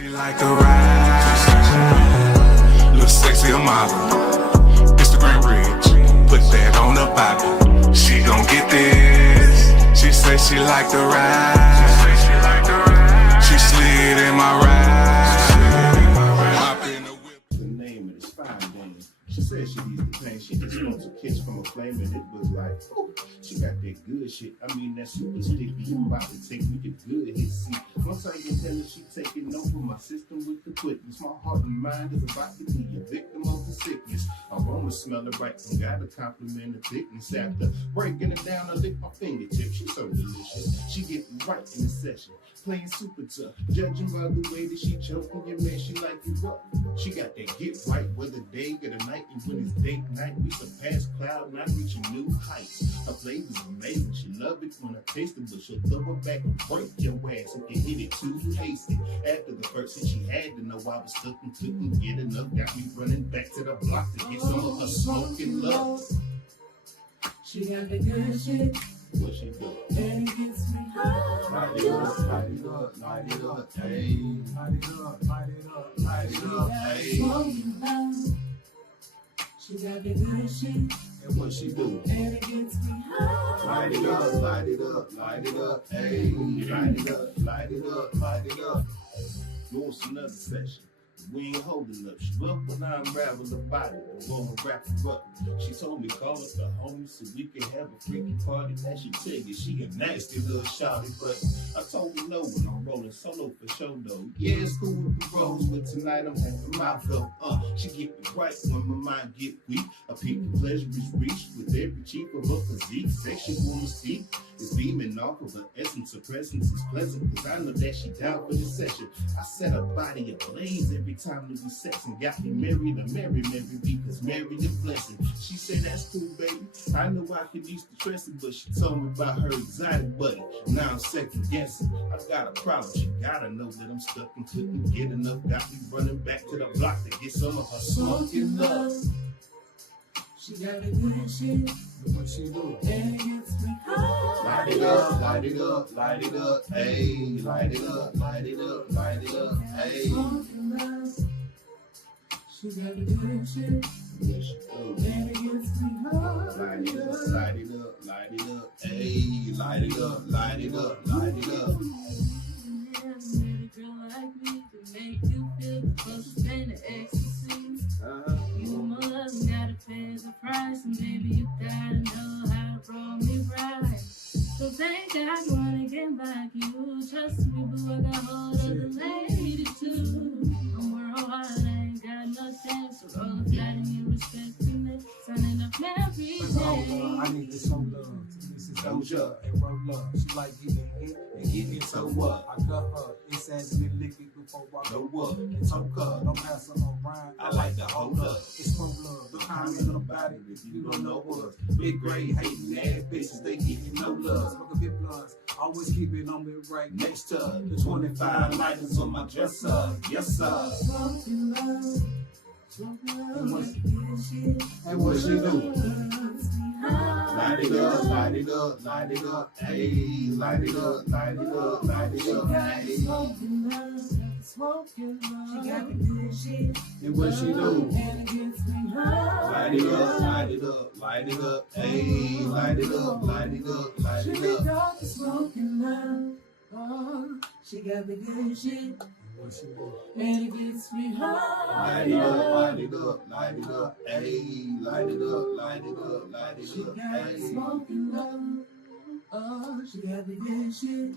She like the ride, look sexy, a model, Instagram rich, put that on the Bible. She gon' get this. She say she like the ride. She slid in my ride. Hop in the whip. The name of this fine dame. She said she needs the pain. She just wants a kiss from a flame, and it was like, ooh, she got that good shit. I mean, that super sticky. You about to take me to good hit. See, once I get tell her she taking over my system with the quickness. My heart and mind is about to be a victim of the sickness. I wanna smell it right and gotta compliment the thickness. After breaking it down, I lick my fingertips. She's so delicious. She get right in the session, playing super tough. Judging by the way that she choking your man, she like it rough. She got that get right whether day or the night. And when it's date night, we surpass cloud nine, reaching new heights. Her flavor's amazing. She love it when I taste it, but she'll throw it back and break your ass if you hit it too hasty. After the first hit, she had to know I was stuck and couldn't get enough. Got me running back to the block to get some of her smoking love. She got the good shit. What she do? And it gets me high. Light it up, light it up, light it up, hey. Light it up, light it up, light it up, hey. She got the good shit. And what she do? And it gets me high. Light it up, light it up, light it up, hey. Light it up, light it up, light it up. What's another session? We ain't holding up. She up when I unravel the body. I'm gonna wrap her up. She told me call up the homies so we can have a freaky party. That she tell you she a nasty little shawty, but I told her no when I'm rolling solo for show though. Yeah, it's cool with the rolls, but tonight I'm having my go. She get me right when my mind get weak. A peak of pleasure is reached with every cheek of her physique. Sexual mystique is beaming off of her essence. Her presence is pleasant, cause I know that she down for this session. I set her body ablaze every time we be sex and got me married to Mary because married a blessing. She said that's cool, baby. I know I could use the trusting, but she told me about her exotic buddy. Now I'm second guessing. I got a problem. She gotta know that I'm stuck and couldn't get enough. Got me running back to the block to get some of her smoking love. She got the good shit. And what she do? And it gets me high. Light it up, light it up, light it up, hey. Light it up, light it up, light it up, hey. She got the good shit. Yes, she do. And it gets me high. Light it up, light it up, light it up, hey. Light it up, light it up, light it up. Met a girl like me to make you feel the closest thing to ecstasy. You more love, gotta pay the price, and baby you gotta know how to roll me right. So thank God wanna get back you. Trust me, boo, I got hold of the lady too. I'm worldwide, I ain't got no chance. So roll a flat and you respect me. Signing up every day. I need to show love to Mrs. Doja and roll love. She like getting hit and getting so what? I got her. It's as me lick it before I go up. And toke her. Don't pass her around. I like to hold up. It's from love. The kind of little body if you don't know us. Big grade hating ass bitches, they getting no love. Smoke a bit blunts. Always keep it on me right next to her. The 25 lighters on my dresser. Yes, sir. Smoking love. And what she do? High. Light it up, light it up, light it up, hey. Light it up, light it up, light it up, hey. Smoking love. Smoking love. She got the good shit. And what she do? And it gets me high. Light it up, light it up, light it up, hey. Light it up, light it up, light She it be up. got the smoking love. Oh, she got the good shit. What she do? And it gets me high. Light it up, light it up, light it up, hey. Light it up, light it up, light it She up, got the hey. smoking love. Oh, she got the good shit.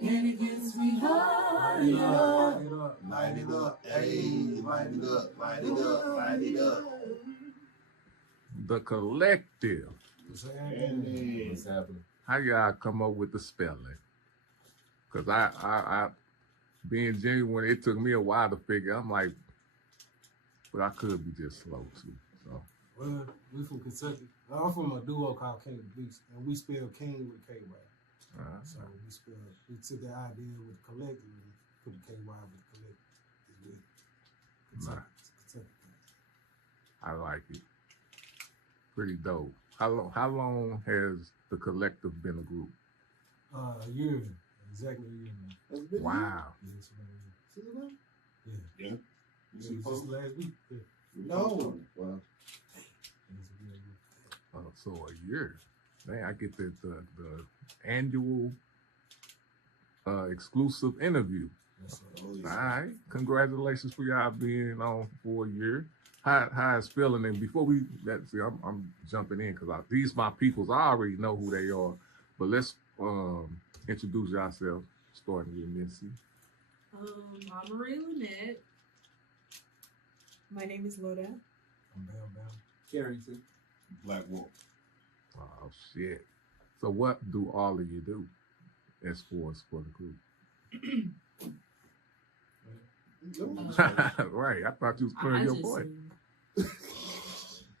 And it gets me high. Light it up. Light it up, hey. Light it up, light it up, light it up. The Kylektiv. What's happening? What's happening? How y'all come up with the spelling? Cause I being genuine, it took me a while to figure. I'm like, but I could be just slow too. So Well, we from Kentucky. I'm from a duo called King of the Beast, and we spell King with a K-Y. So we took the idea with the collective and put the KY with the collective. Nice. Kentucky. I like it. Pretty dope. How long has the Kylektiv been a group? A year, exactly a year now. Wow. Yes, man. It's a It was just last week. Yeah. No. Well, So a year. Man, I get the annual exclusive interview. Yes, sir. Oh, All yeah. right. Congratulations for y'all being on for a year. How it's feeling? And before I'm jumping in because these my peoples. I already know who they are, but let's introduce yourself, starting with Missy. I'm Marie Lynette. My name is Loda. I'm Bam. Carrington. Black Wolf. Oh shit! So what do all of you do as for the group? Right. I thought you was clearing your just voice. sing.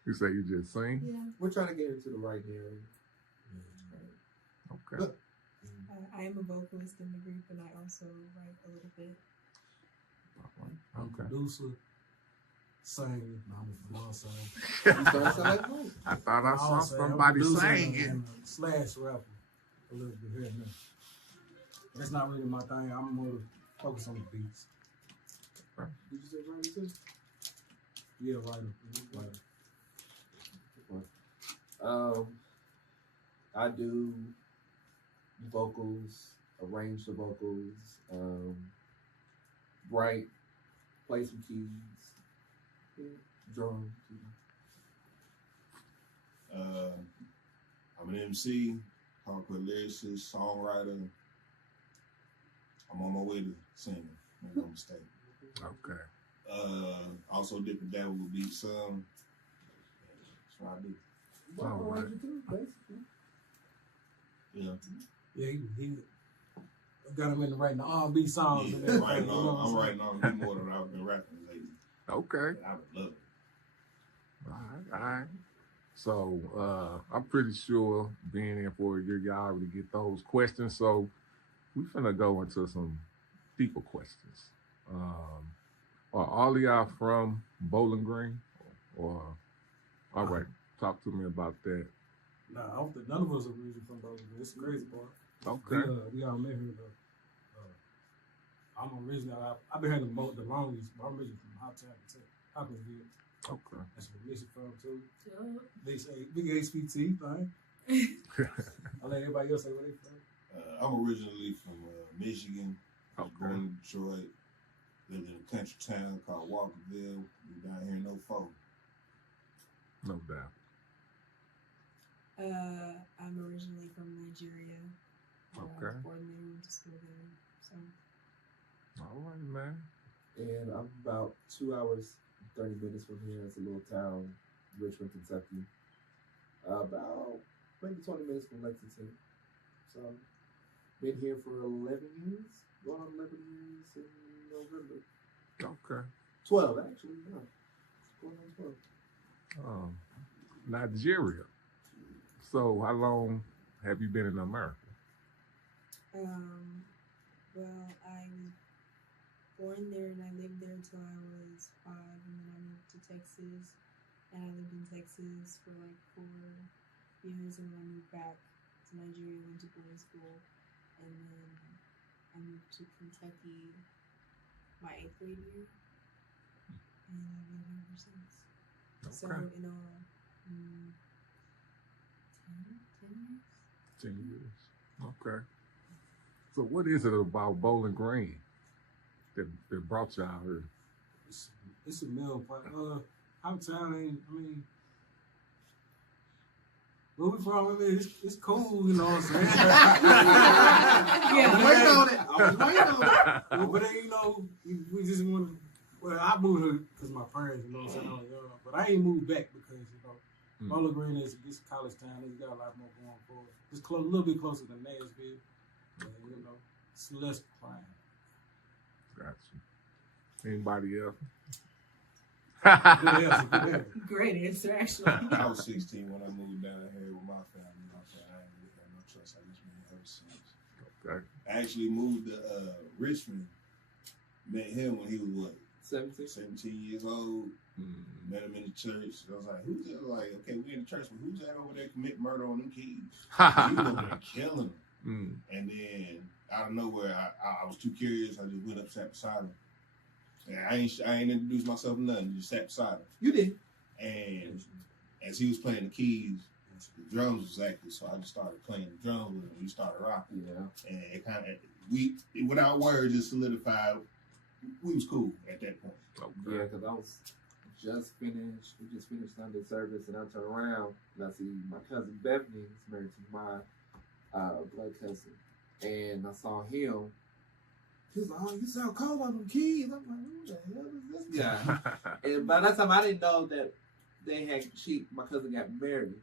You say you just sing? Yeah. We're trying to get into the right area. Okay. I am a vocalist in the group, and I also write a little bit. I'm a Okay. producer, singer. No, I'm a singer. You starting to sound like Mike. I thought I saw I'm saying, somebody I'm a producer saying it. and a slash rapper a little bit here and there. That's not really my thing. I'm more focused on the beats. Did you say right too? Yeah, writer. I do vocals, arrange the vocals, write, play some keys, drum. I'm an MC, hardcore lyricist, songwriter. I'm on my way to singing. Make no mistake. Okay. Also dip and dabble with beat some. That's what I do. All right. Yeah. Yeah, he got him into writing the R&B songs. Yeah, and everything, writing you know on, what I'm saying? writing on way more than I've been rapping lately. Okay. And I would love it. All right. So I'm pretty sure being in for a year, y'all already get those questions. So we finna go into some deeper questions. Are all of y'all from Bowling Green? Or all right, talk to me about that. Nah, I don't think none of us are originally from Bowling Green. It's the crazy part. Okay. We all met here though. I'm originally, I've been here the longest, but I'm originally from Hopkinsville. Okay. That's where Missy from too. Yup. They say big HPT thing. I let everybody else say where they from. I'm originally from Michigan. I was born in Detroit. Lived in a country town called Walkerville. We down here in 04. No doubt. I'm originally from Nigeria. I Okay. was born there, went to school there. So All right, man. And I'm about 2 hours, 30 minutes from here. It's a little town, Richmond, Kentucky. About maybe 20 minutes from Lexington. So, been here for 11 years. Going on 11 years in November. Okay. 12, actually. Yeah. Going on 12. Nigeria. So how long have you been in America? well, I was born there and I lived there until I was 5, and then I moved to Texas, and I lived in Texas for like 4 years, and then I moved back to Nigeria, went to boarding school, and then I moved to Kentucky my 8th grade year, and I've been here ever since. So Okay. in all, 10 years. 10 years. Okay. So what is it about Bowling Green that brought y'all here? It's a mill pot. Our town ain't, I mean, where we from, I mean, it's cool, you know what I'm saying? Yeah. I'm waiting on it. But then, you know, we just want to, well, I moved here because my parents, you know what I'm saying? But I ain't moved back because, you know, Bowling Green is this college town. It's got a lot more going for it. It's a little bit closer than Nashville. But, you know, it's less crime. Gotcha. Anybody else? Good answer, good answer. Great answer, actually. I was 16 when I moved down here with my family. I ain't really had no choice. I just been here ever since. Okay. I actually moved to Richmond. Met him when he was what? 17 years old. Met him in the church. I was like, who's that? Like, okay, we in the church, but who's that over there commit murder on them kids? He was over there killing them. And then out of nowhere, I was too curious. I just went up, sat beside him. And I ain't introduced myself to nothing. Just sat beside him. You did. And as he was playing the keys, the drums was active, so I just started playing the drums with him. We started rocking. Yeah. And it kind of, without words, just solidified. We was cool at that point. Okay. Yeah, because I was just finished. We just finished Sunday service, and I turn around and I see my cousin Bethany is married to my blood cousin, and I saw him. He was like, "Oh, you sound cold on them keys." I'm like, "Who the hell is this guy?" And by that time, I didn't know that my cousin got married.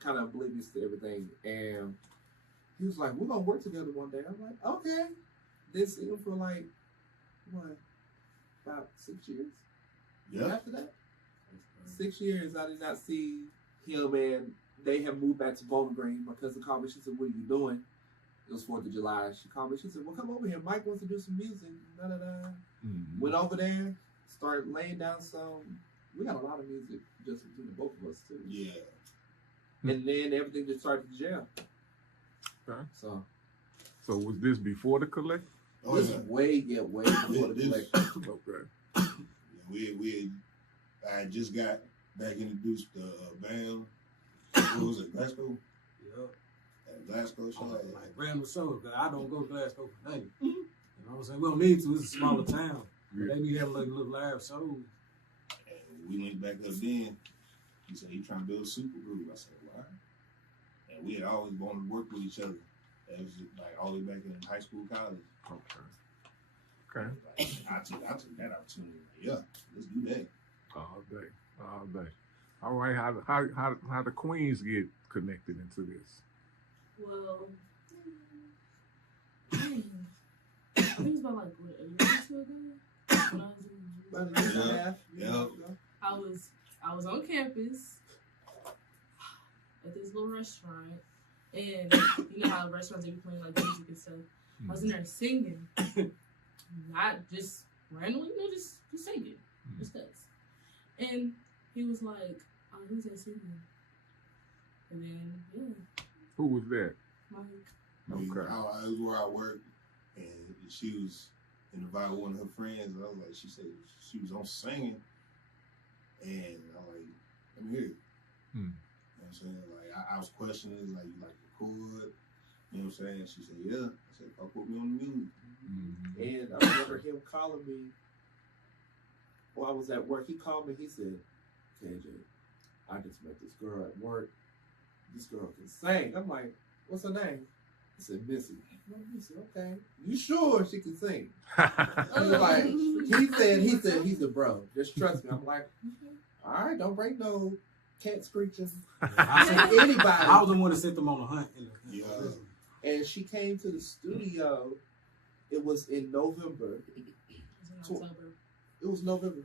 Kind of oblivious to everything, and he was like, "We're gonna work together one day." I'm like, "Okay." Didn't see him for like what, about 6 years. Yeah. After that, 6 years, I did not see him, and they have moved back to Bowling Green. My cousin called me. She said, "What are you doing?" It was 4th of July. She called me. She said, "Well, come over here. Mike wants to do some music." Da, da, da. Went over there, started laying down some. We got a lot of music just between the both of us too. Yeah. And then everything just started to jam. Okay. So was this before the Kylektiv? Oh, this yeah. way before the collection. Okay. I just got back introduced to band. What was it, Glasgow? Yeah. At Glasgow show. Like random shows, because I don't go to Glasgow for nothing. You know what I'm saying? We don't need to. It's a smaller town. Yeah. They be having like little live shows. And we linked back up then. He said he trying to build a super group. I said, why? And we had always wanted to work with each other. That was like all the way back in high school, college. Okay. Like, I took that opportunity. Yeah, let's do that. All day. All right. How the Queens get connected into this? Well, I think it was about like what, a year or two ago. When I was in About a year and a half. Yeah. I was on campus at this little restaurant, and you know how restaurants they be playing like music and stuff. I was in there singing, not just randomly, you know, just singing, just cause. And he was like, "Oh, who's that singing?" And then Who was that? Mike. Okay. It was where I worked, and she was invited one of her friends. And I was like, she said she was on singing, and I'm like, let me hear it. You know what I'm saying? Like I was questioning, like, you like record? You know what I'm saying? She said, yeah. I said, "I'll put me on the music." And I remember him calling me while I was at work. He called me. He said, "KJ, I just met this girl at work. This girl can sing." I'm like, "What's her name?" He said, "Missy." He said, "Okay. You sure she can sing?" He was like, he said, "Bro, just trust me." I'm like, "All right, don't break no cat screeching." I said, "Anybody." I was the one that sent them on the hunt. Yeah. And she came to the studio. It was in November. It was in October. It was November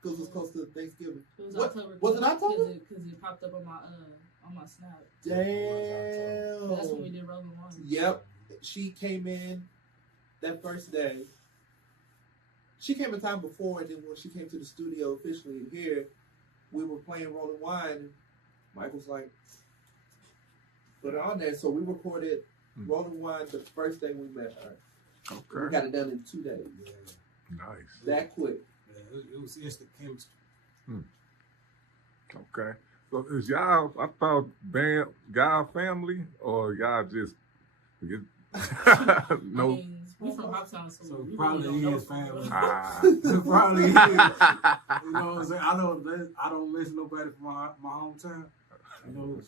because it was close to Thanksgiving. It was What? October. Was it October? Because it popped up on my snap. Damn. That's when we did Rolling One. Yep. She came in that first day. She came a time before, and then when she came to the studio officially here, we were playing Rolling Wine. And Mike was like, "Put it on there." So we recorded Rolling Wine the first day we met her. Okay. We got it done in 2 days. Nice. That quick. Yeah, it was instant chemistry. Okay. So is y'all, I thought y'all family, or y'all just I no? mean, we from Hoptown, so we probably really don't know is family. Ah. Probably is. You know what I'm saying? I don't miss nobody from my hometown. You know,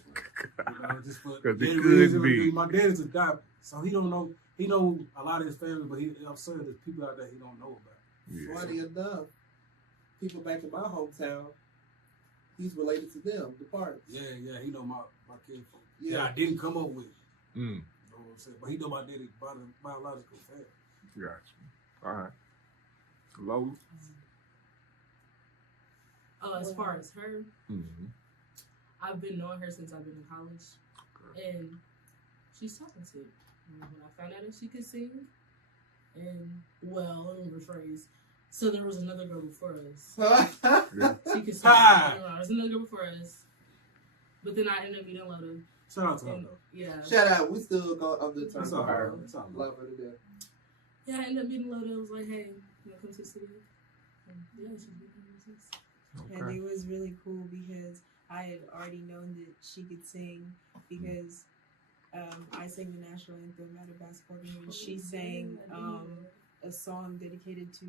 just for 'Cause it that could reason, be. My dad's a doctor, so he don't know. He know a lot of his family, but I'm sure there's people out there he don't know about. Yeah. Funny enough, people back in my hometown, he's related to them, the Parks. Yeah, he know my kid. Yeah. Yeah, I didn't come up with. Mm. You know what I'm saying? But he know my daddy's biological family. Gotcha. All right. Lola? As far as her, Mm-hmm. I've been knowing her since I've been in college, and she's talented. When I found out that she could sing, and well, let me rephrase. So there was another girl before us. Yeah. She could sing. There was another girl before us, but then I ended up meeting Loda. Shout out to her And, though. yeah. Shout out, we still go on the terms That's of all her. right. That's all right. Love her to death. Yeah, I ended up meeting Loda. I was like, hey, you want to come to the studio? Yeah, she's been And Okay. it was really cool because I had already known that she could sing because I sang the national anthem at a basketball game and she sang a song dedicated to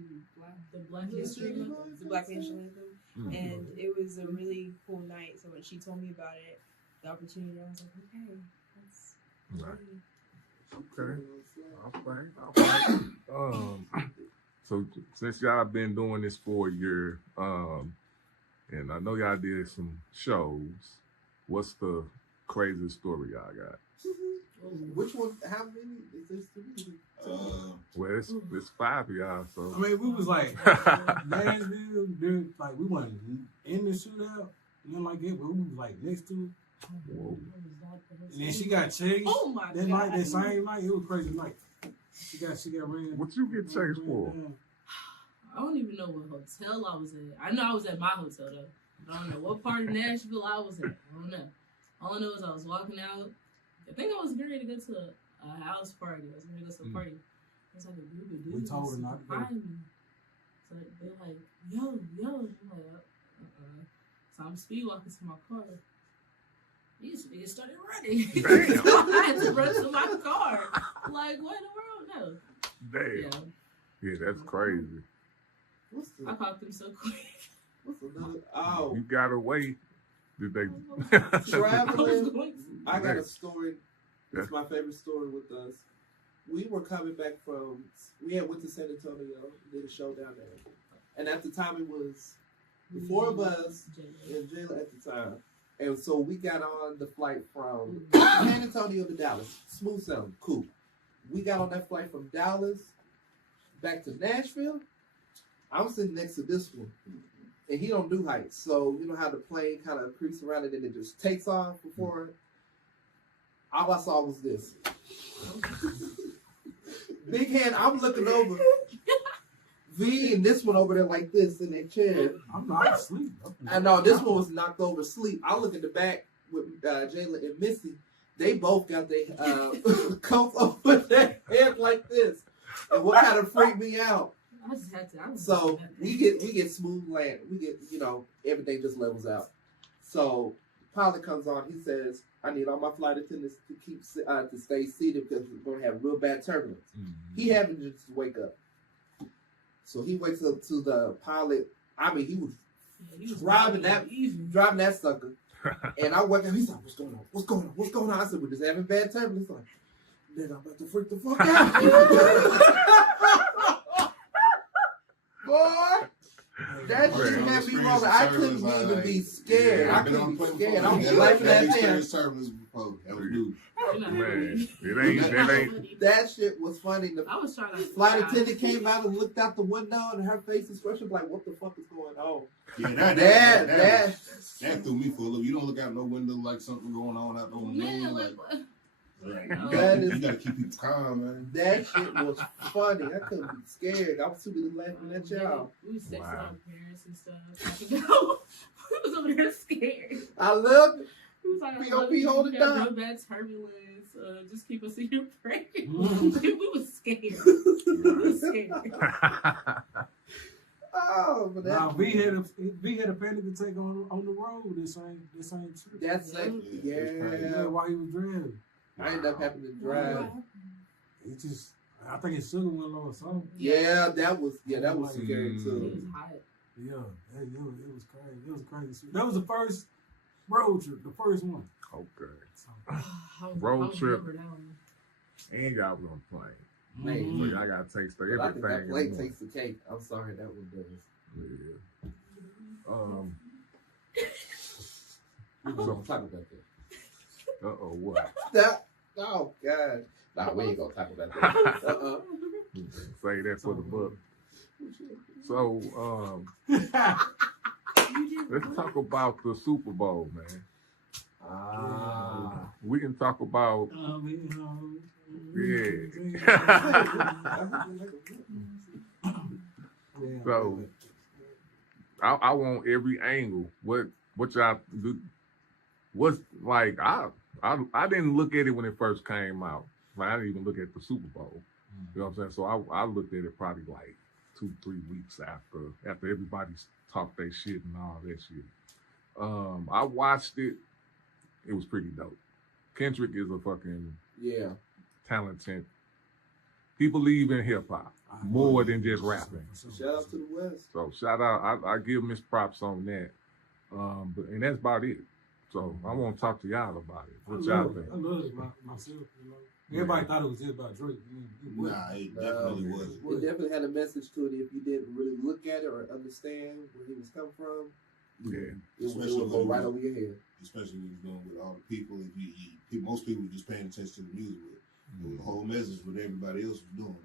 the Black History Month. the Black National Anthem. Mm. And it was a really cool night. So when she told me about it, the opportunity, I was like, okay, that's Right. really Okay. All right. So since y'all been doing this for a year, and I know y'all did some shows, what's the craziest story y'all got? Which one? How many? Is this three? Well, it's 5 of y'all, so I mean, we was like Nashville, dude, like we wasn't in the shootout, nothing like that, but we was like next to it. whoa. And then she got chased. Oh my That god! night, that same night, it was crazy night. She got ran. What you get chased for? I don't even know what hotel I was at. I know I was at my hotel though. I don't know what part of Nashville I was at. I don't know. All I know is I was walking out. I think I was getting ready to go to a house party. I was going to go to a party. It's like a group of dudes. We told her not to go. behind me. So they're like, yo. I'm like, So I'm speed walking to my car. These niggas started running. Damn. So I had to run to my car. Like, what in the world? No. Damn. Yeah, that's crazy. What's I the? caught them so quick. What's another? Oh, You got away. Did they? I was traveling. going I got a story. It's my favorite story with us. We were coming back from. We had went to San Antonio, did a show down there, and at the time it was the four of us and Jayla at the time, and so we got on the flight from San Antonio to Dallas. Smooth sailing, cool. We got on that flight from Dallas back to Nashville. I'm sitting next to this one, and he don't do heights, so you know how the plane kind of creeps around and then it just takes off before. All I saw was this. Big hand, I'm looking over. V and this one over there like this in their chair. I'm not asleep. I know this one was knocked over asleep. I look in the back with Jayla and Missy. They both got their coats over their head like this. And what kind of freaked me out? I just had to. So we get smooth land. We get, everything just levels out. So pilot comes on. He says, "I need all my flight attendants to keep to stay seated because we're gonna have real bad turbulence." He happened to just wake up. So he wakes up to the pilot. I mean, he was driving that sucker. And I wake up. He's like, "What's going on? What's going on? What's going on?" I said, "We're just having bad turbulence." Like, then I'm about to freak the fuck out. Boy, that shit had me rolling. I couldn't even be scared. I couldn't be scared. I was laughing at them. Man, it ain't. That shit was funny. The I was trying to. flight attendant came out and looked out the window, and her face expression like, "What the fuck is going on?" Yeah, That that threw me for a loop. You don't look out no window like something going on out the window. Man, like, what? Right. That You is- gotta keep people calm, man. that shit was funny. I couldn't be scared. I was too busy laughing at y'all. We was texting Wow. our parents and stuff. We was over there scared. I loved it. He was like, POP, hold it down. Real bad turbulence. Just keep us in your prayers. We was scared. We was scared. Oh, but Nah, that, we had a panic attack on the road. This ain't true. that's like, Yeah, yeah. while he was driving. I ended up having to drive. It just, I think his sugar went low or something. Yeah, that was scary It was too. hot. Yeah, it was crazy. It was crazy. That was the first road trip, the first one. Okay. So, Road trip. remember that one. And y'all was on the plane. Man, So y'all got to taste but I think that everything. plate in one. takes the cake. I'm sorry, that one does. Yeah. We're gonna talk about that. What? That, oh god. Nah, we ain't gonna talk about that. Say that for the book. So, let's talk about the Super Bowl, man. We can talk about, So, I want every angle. What y'all do? What's like? I didn't look at it when it first came out. Like, I didn't even look at the Super Bowl. You know what I'm saying? So I looked at it probably like 2-3 weeks after everybody's talked their shit and all that shit. I watched it. It was pretty dope. Kendrick is a fucking talented. He believes in hip hop more than just rapping. Shout out to the West. So shout out. I give him his props on that. And that's about it. So I want to talk to y'all about it. What y'all think? I love it myself. You know? Everybody thought it was just about Drake. Nah, it definitely wasn't. It definitely had a message to it if you didn't really look at it or understand where he was coming from. Yeah. It would go right over your head. Especially when you're doing with all the people. Most people were just paying attention to the music with it. The whole message what everybody else was doing.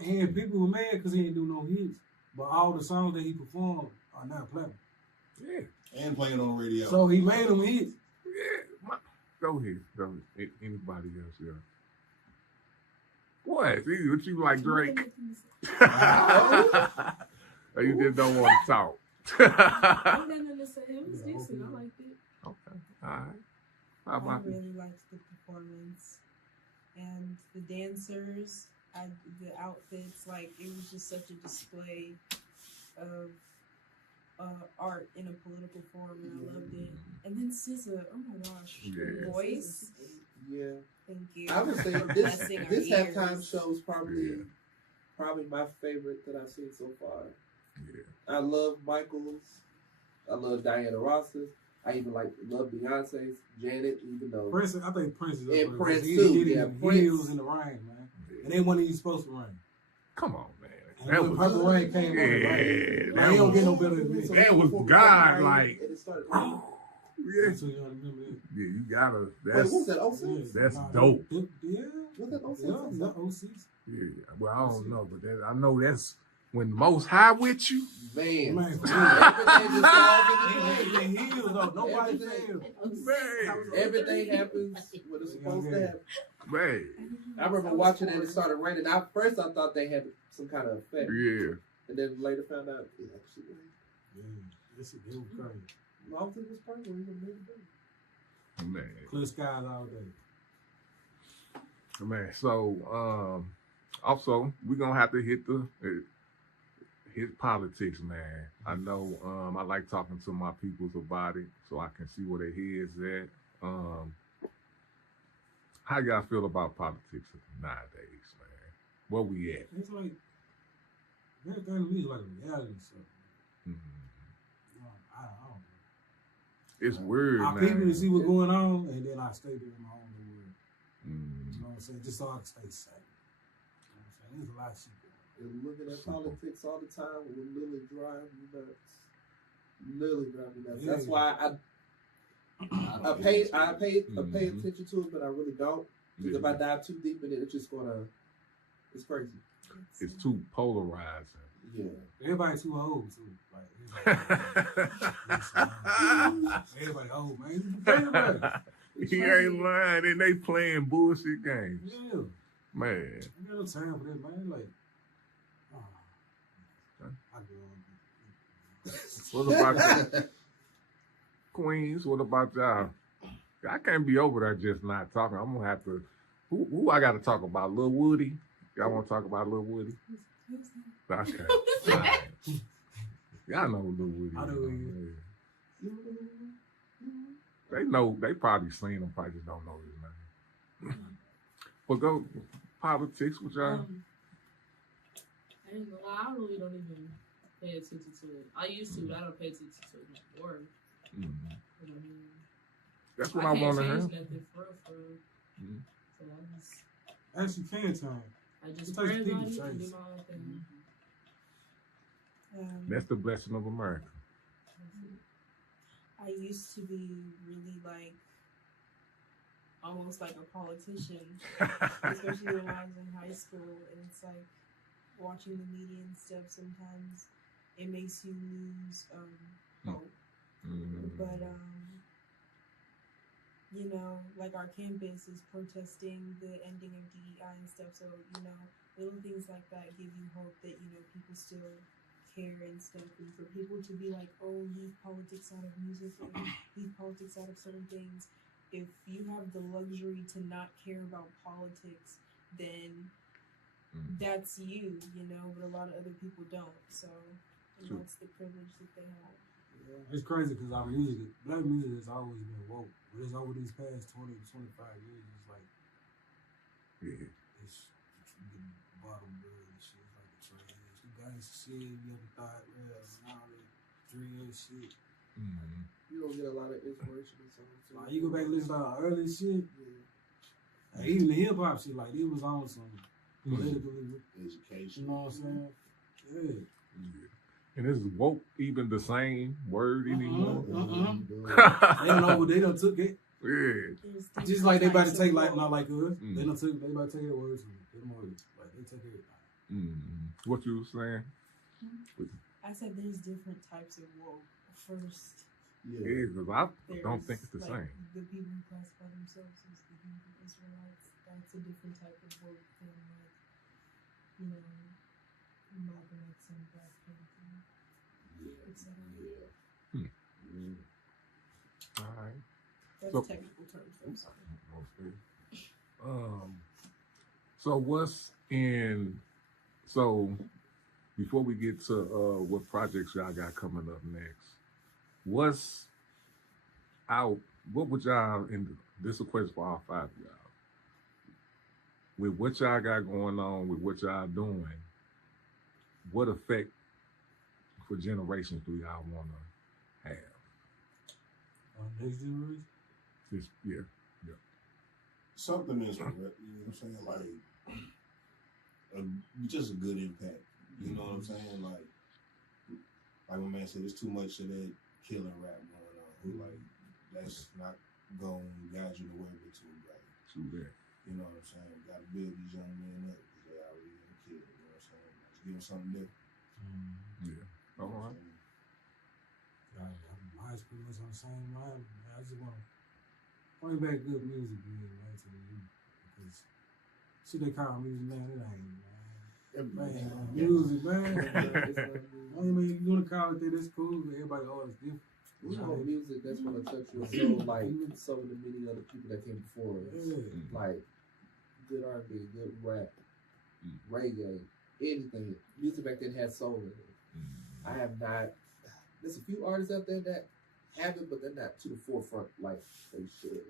Right? And people were mad because he didn't do no hits. But all the songs that he performed are now platinum. Yeah. And playing on the radio. So he made them hits. Yeah. Go ahead. Anybody else? Yeah. What? What you like, Drake? Or you just don't want to talk? I didn't say it was decent. I liked it. Okay. All right. How I about you? really liked the performance and the dancers. The outfits, like it was just such a display of art in a political form, and I loved it. And then SZA, oh my gosh, her Yeah. voice. Yeah. Thank you. I would say Blessing our this halftime ears. show is probably my favorite that I've seen so far. Yeah. I love Michael's. I love Diana Ross's. I even love Beyonce's, Janet, even though Prince, I think Prince is up And there. Prince He too, did it yeah, in Prince. heels in the rain, man. And they wasn't even supposed to rain. Come on, man. And That when was Purple Rain came on, yeah. man, he don't get no better than this. That was God, like. And it started Yeah. So you gotta remember that. Yeah, you gotta. Wait, That's what was that? 06? that's Nah, dope. Yeah. Was that 06? Yeah, that 06. Yeah. Well, I don't know, but I know that's when the Most High with you. Man. Man, Everything just falls into place. in heels though, nobody Everything. failed. Man. Everything happens when it's supposed to happen. Man. I remember watching it and it started raining. At first, I thought they had some kind of effect. Yeah. And then later found out it actually rained. Yeah, this is crazy. I don't think it was purple. It was made it. Man. Clear skies all day. Man. So, also we're gonna have to hit politics, man. I know. I like talking to my peoples about it, so I can see where their heads at. How y'all feel about politics nowadays, man? Where we at? It's like everything to me is like a reality show. I don't know. It's weird, I man. people to see what's going on, and then I stay there in my own little world. You know what I'm saying? Just so I can stay safe. You know what I'm saying? There's a lot of shit going on. And looking at politics all the time will literally drive me nuts. Literally drive me nuts. Yeah. That's why I pay attention to it, but I really don't. Because if I dive too deep in it, it's crazy. It's too polarizing. Yeah. Everybody too old too. Like everybody old, man. Everybody. He ain't lying, and they playing bullshit games. Yeah. Man. I got no time for that, man. Like, I go on. What about y'all? Queens, what about y'all? I can't be over there just not talking. I'm gonna have to. Who I got to talk about? Lil Woody? Y'all want to talk about Lil Woody? Okay. Right. Y'all know who Lil Woody is. I know who he is. They know. They probably seen him. Probably just don't know his name. But go politics with y'all. I ain't gonna lie, I really don't even pay attention to it. I used to, but I don't pay attention to it anymore. That's what I want to hear. I can't change nothing for real. So I Actually, can time. just It pray takes people about it to and do change. my own thing. That's the blessing of America. I used to be really almost like a politician, especially when I was in high school. And it's like watching the media and stuff. Sometimes it makes you lose hope. But like our campus is protesting the ending of DEI and stuff. So little things like that give you hope that people still care and stuff. And for people to be like, oh, leave politics out of music, or leave politics out of certain things. If you have the luxury to not care about politics, then that's you, you know, but a lot of other people don't. So and True. that's the privilege that they have. It's crazy because our music, black music has always been woke. But it's over these past 20 to 25 years, it's like, it's the bottom bird and shit. It's like the trash. The gangsta shit, you ever thought, real, and all that drill shit. You don't get a lot of inspirational songs. Too. Like, you go back and listen to our early shit. Yeah. Like, even the hip hop shit, like, it was on some political Education. You know what I'm saying? Yeah. And is woke even the same word anymore? They don't know what they done took it. Yeah. Just like they about to take like not like us. They about to take their words from them words. Like they take everything. What you were saying? I said there's different types of woke. First, Yeah, because I don't think it's the like, same. The people who classify themselves as the Hebrew Israelites, that's a different type of woke than like, you know, Malcolm X and Black Panther, etc. All right. That's So- technical terms. I'm sorry. So what's in? So before we get to what projects y'all got coming up next, what's out? What would y'all? And this is a question for all five of y'all. With what y'all got going on, with what y'all doing, what effect for generations do y'all want to have? Next generation. Just Something is, you know what I'm saying? Like, just a good impact. You know what I'm saying? Like my man said, there's too much of that killing rap going on. Like, that's not going to guide you nowhere but to right. to that. You know what I'm saying? Got to build these young men up because they already been killed. You know what I'm saying? Just give them something different. Yeah. All right. Mine's pretty much on the same line. I just want to bring back good music, man, to the youth. Because shit they call music, man, it ain't, man. Music, man. I mean, you want to call it that, that's cool, but everybody always different. You know, music that's gonna touch your soul, like so many other people that came before us. Like good R&B, good rap, reggae, anything. Music back then had soul in it. I have not. There's a few artists out there that have it, but they're not to the forefront like they should.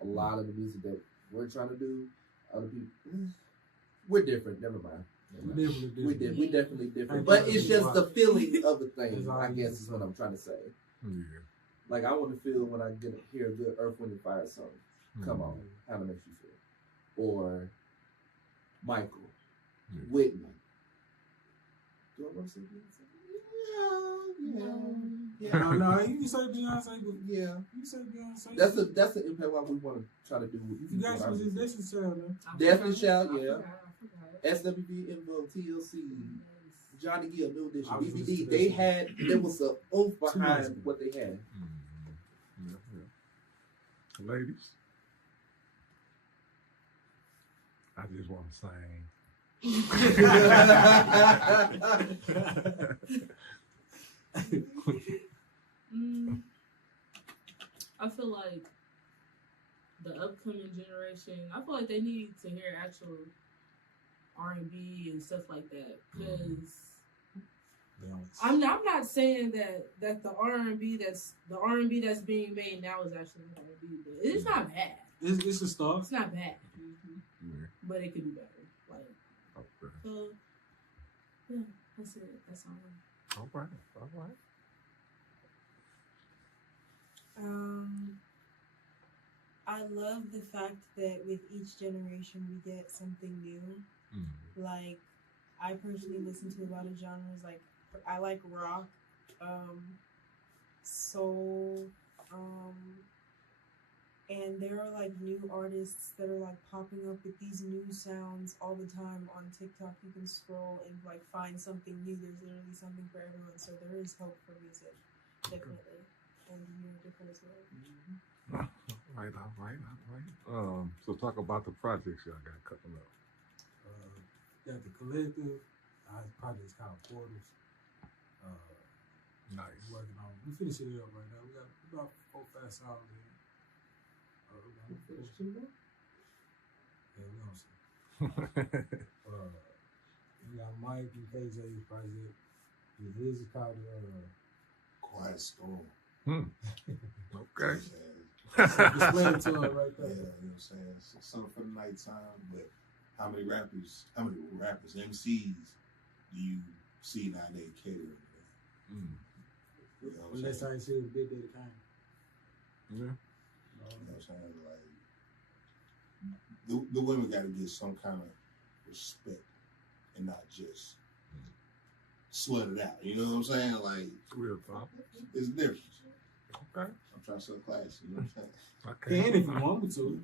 A lot of the music that we're trying to do, other people, we're different. Never mind. We definitely different. But it's just the feeling of the thing, I guess is what I'm trying to say. Yeah. Like I want to feel when I hear a good Earth, Wind, and Fire song. Come on, how it makes you feel. Or Michael, Whitney. Do I want to say Beyonce? Yeah. No, you can say Beyonce, but Yeah. you say Beyonce. That's the impact what we want to try to do with You guys was just Destiny Child, man. Definitely Shout, I yeah. forgot. SWV, Invo, TLC, Johnny Gill, New Edition, I was BBD. listening to They that had, there was a oomph months behind ago. what they had. Ladies, I just want to sing. I feel like the upcoming generation, I feel like they need to hear actual R&B and stuff like that. Because I'm not saying that the R&B that's being made now is actually R&B, but it's not bad. It's a start. It's not bad, Yeah. but it could be better. Like, Okay. so yeah, that's it. That's all. All right. All right. I love the fact that with each generation we get something new. Like, I personally listen to a lot of genres. Like, I like rock, soul, and there are like new artists that are like popping up with these new sounds all the time on TikTok. You can scroll and like find something new. There's literally something for everyone. So there is hope for music, definitely, and you're different as well. All right. So talk about the projects y'all got coming up. Got the Kylektiv. Our project's called Portals. Nice. Working on. We finishing it up right now. We got about 4-5 songs in. Finish two more? Yeah, we on some. We got Mike and KJ's project. His is called Quiet Storm. Okay. Explain it to her right Yeah, there. you know what I'm saying? So, something for the nighttime, but how many rappers, MCs do you see nowadays catering to that? You know what I'm Unless saying? I see a big day kind. Yeah. You know what I'm saying? Like, the women got to get some kind of respect and not just slut it out. You know what I'm saying? Like, Real talk. it's different. Okay. I'm trying to sell class. You know what I'm saying? Okay. Can if you want me to.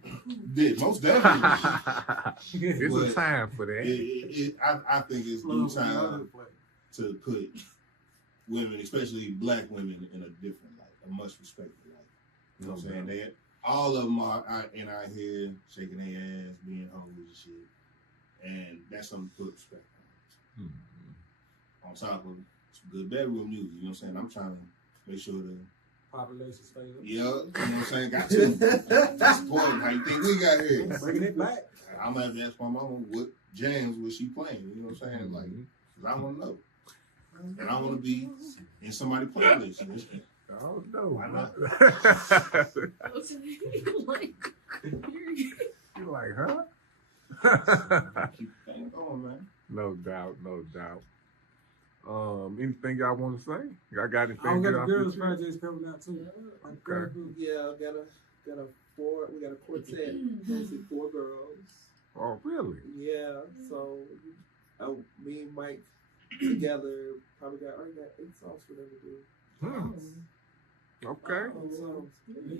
Did most definitely. It's a But time for that. I think it's due time to put women, especially black women, in a different light, a much respected light. You know what I'm saying? They, all of them are out here shaking their ass, being hoes and shit. And that's something to put respect on. On top of some good bedroom music, you know what I'm saying? I'm trying to make sure the Population stay up. yeah, you know what I'm saying? Got to. That's important. How you think we got here? Bringing it back. I'm gonna have to ask my mama what jams was she playing. You know what I'm saying? Like, 'cause I want to know, and I want to be in somebody's playlist. Oh no! Why not? You like, huh? Keep the thing going, man. No doubt, no doubt. Anything y'all want to say? Y'all got anything? I got get the off girls' your chest? projects coming out too. Okay. Yeah, got a we got a quartet, mostly 4 girls. Oh, really? Yeah, so me and Mike together already got 8 songs for them to do. Okay.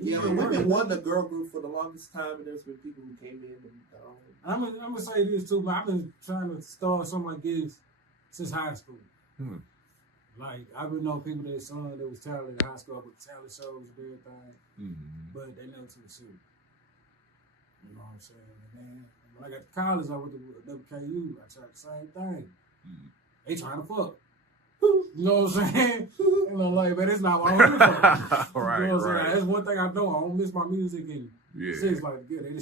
Yeah, but we've been wanting a girl group for the longest time, and there's been people who came in and I'm gonna say this too, but I've been trying to start some of my gigs since high school. Like I've been knowing people that that was talented in high school with talent shows and everything, but they never took it serious. You know what I'm saying? And then when I got to college, I went to WKU. I tried the same thing. They trying to fuck. You know what I'm saying? And I'm like, man, it's not what I'm here for. Right, You know what I'm saying? right. That's one thing I know. I don't miss my music and Yeah. shit's like good. It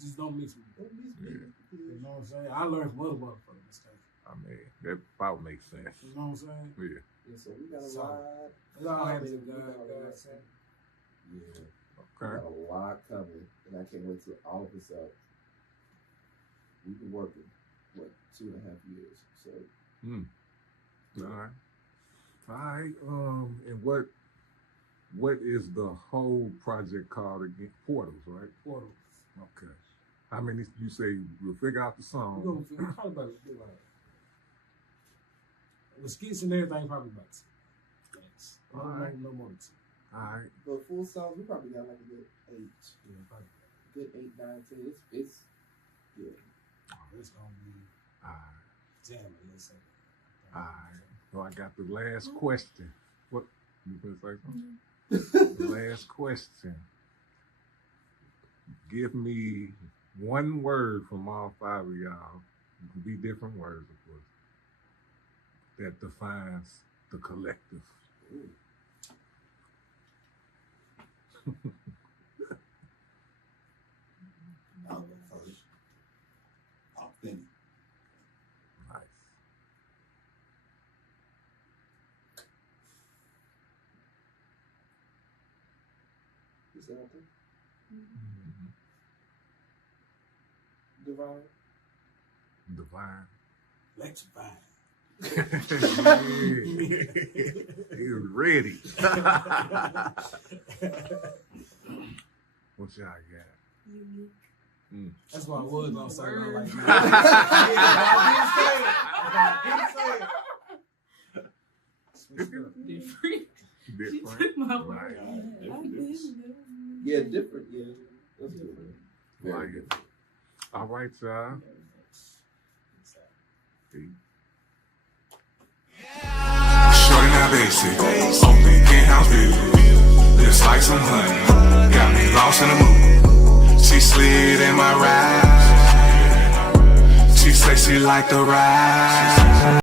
just don't mix me. Yeah. You know what I'm saying? I learned from other motherfuckers' mistakes. I mean, that about makes sense. You know what I'm saying? Yeah. so we got a So, lot. It's all hands to We God. got a God lot. said. Yeah, we Okay. got a lot coming, and I can't wait till all of us up. We've been working 2.5 years, so All right. All right. And what is the whole project called again? Portals, right? Portals. Okay. How many? You say you'll figure out the We're song. gonna probably about with skits and everything, probably about 2. All right. No more than 2. All right. but full songs we probably got like a good 8, Yeah, probably. good 8, 9, 10. It's good. Oh, it's gonna be All right. jamming. Let's say. All right. So I got the last question. What you gonna say something? The last question. Give me one word from all 5 of y'all. It can be different words, of course, that defines the collective. I'll go first. Authentic. Nice. You said something? Mm-hmm. Divine. Divine. Electrifying. He was ready. What y'all got? Unique. That's why I was gonna say. I like Word. that. Different. She Different. took my Right. word. Yeah, different. Yeah, that's different. Like it. All right, y'all. Peace. Shorty not basic, only in-house music. Just like some honey, got me lost in the mood. She slid in my ride. She say she like the ride.